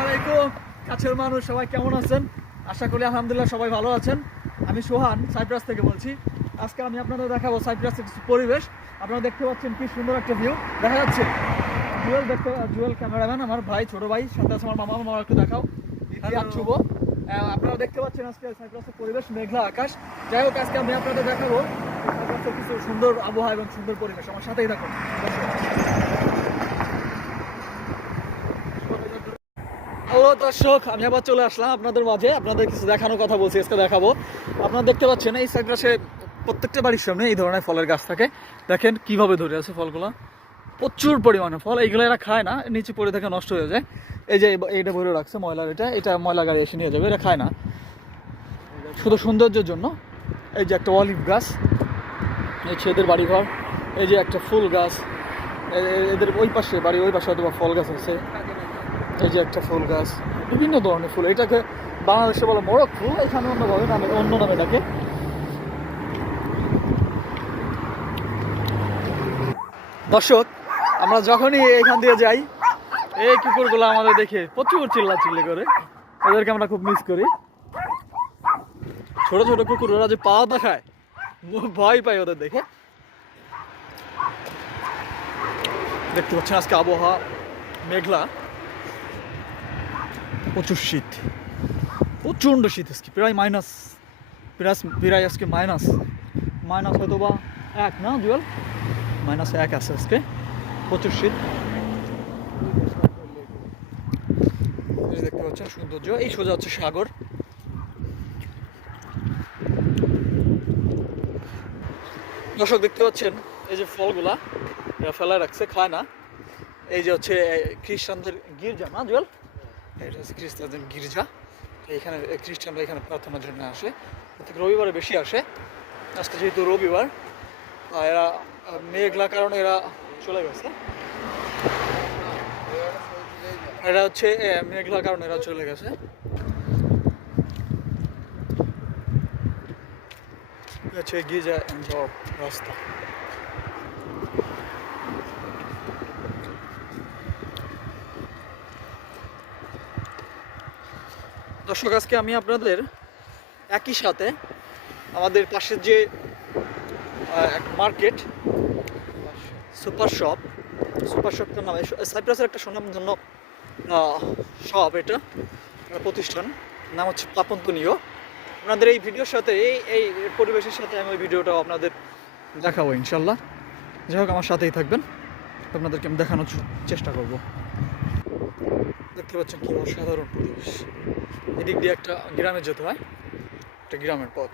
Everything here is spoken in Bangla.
আলাইকুম কাছের মানুষ সবাই কেমন আছেন? আশা করি আলহামদুলিল্লাহ সবাই ভালো আছেন। আমি সোহান সাইপ্রাস থেকে বলছি। আজকে আমি আপনাদের দেখাবো সাইপ্রাসের কিছু পরিবেশ। আপনারা দেখতে পাচ্ছেন কি সুন্দর একটা ভিউ দেখা যাচ্ছে। জুয়েল ক্যামেরাম্যান আমার ভাই, ছোট ভাই, সাথে আছে আমার মামা একটু দেখাও। শুভ আপনারা দেখতে পাচ্ছেন আজকে সাইপ্রাসের পরিবেশ, মেঘলা আকাশ। যাই হোক, আজকে আমি আপনাদের দেখাবো সাইপ্রাসের কিছু সুন্দর আবহাওয়া এবং সুন্দর পরিবেশ। আমার সাথেই থাকুন। হ্যালো দর্শক, আমি আবার চলে আসলাম আপনাদের মাঝে। আপনাদের কিছু দেখানোর কথা বলছি, আজকে দেখাবো। আপনারা দেখতে পাচ্ছেন এই সাইপ্রাসে প্রত্যেকটা বাড়ির সামনে এই ধরনের ফলের গাছ থাকে। দেখেন কিভাবে ধরে আছে ফলগুলো, প্রচুর পরিমাণে ফল। এইগুলো এরা খায় না, নিচে পড়ে থেকে নষ্ট হয়ে যায়। এই যে এইটা ভরে রাখছে ময়লার, এটা ময়লা গাড়ি এসে নিয়ে যাবে, এটা খায় না, শুধু সৌন্দর্যের জন্য। এই যে একটা অলিভ গাছ, এই ছেদের বাড়িঘর। এই যে একটা ফুল গাছ, এদের ওই পাশে বাড়ি, ওই পাশে হয়তো ফল গাছ আছে। এই যে একটা ফুল গাছ, বিভিন্ন ধরনের ফুল। এটাকে বাংলাদেশে বলে মোরগ ফুল, এখানে অন্য নামে ডাকে। দর্শক, আমরা যখনই এখান দিয়ে যাই, এই কুকুরগুলো আমাদের দেখে প্রচুর চিল্লাচিল্লি করে। ওদেরকে আমরা খুব মিস করি। ছোট ছোট কুকুর, ওরা যে পাওয়া দেখায়, ভয় পাই ওদের দেখে। দেখতে পাচ্ছেন আজকে আবহাওয়া মেঘলা, প্রচুর শীত, প্রচণ্ড শীত। আজকে প্রায় আজকে মাইনাস হয়তো বা 1 না জুয়েল, -1 আছে আজকে। প্রচুর শীত। দেখতে পাচ্ছেন সৌন্দর্য, এই সোজা হচ্ছে সাগর। দর্শক দেখতে পাচ্ছেন এই যে ফলগুলা এরা ফেলায় রাখছে, খায় না। এই যে হচ্ছে খ্রিস্টানদের গির্জা না জুয়েল, এটা হচ্ছে খ্রিস্টানদের গির্জা। এখানে খ্রিস্টানরা এখানে প্রার্থনার জন্য আসে, প্রত্যেক রবিবারে বেশি আসে। আজকে যেহেতু রবিবার, এরা মেঘলা কারণে এরা চলে গেছে। এটা হচ্ছে মেঘলা কারণে এরা চলে গেছে। হচ্ছে গির্জা যাওয়ার রাস্তা। দর্শক, আজকে আমি আপনাদের একই সাথে আমাদের পাশের যে মার্কেট, সুপার শপটার নামে, সাইপ্রাসের একটা সুনামধন্য শপ, এটা প্রতিষ্ঠান, নাম হচ্ছে পাপন্তনীয়। আপনাদের এই ভিডিওর সাথে, এই পরিবেশের সাথে আমি ওই ভিডিওটাও আপনাদের দেখাবো ইনশাল্লাহ। যাই হোক, আমার সাথেই থাকবেন, আপনাদেরকে আমি দেখানোর চেষ্টা করব। দেখতে পাচ্ছেন কি অসাধারণ পরিবেশ। এদিক দিয়ে একটা গ্রামে যেতে হয়, একটা গ্রামের পথ।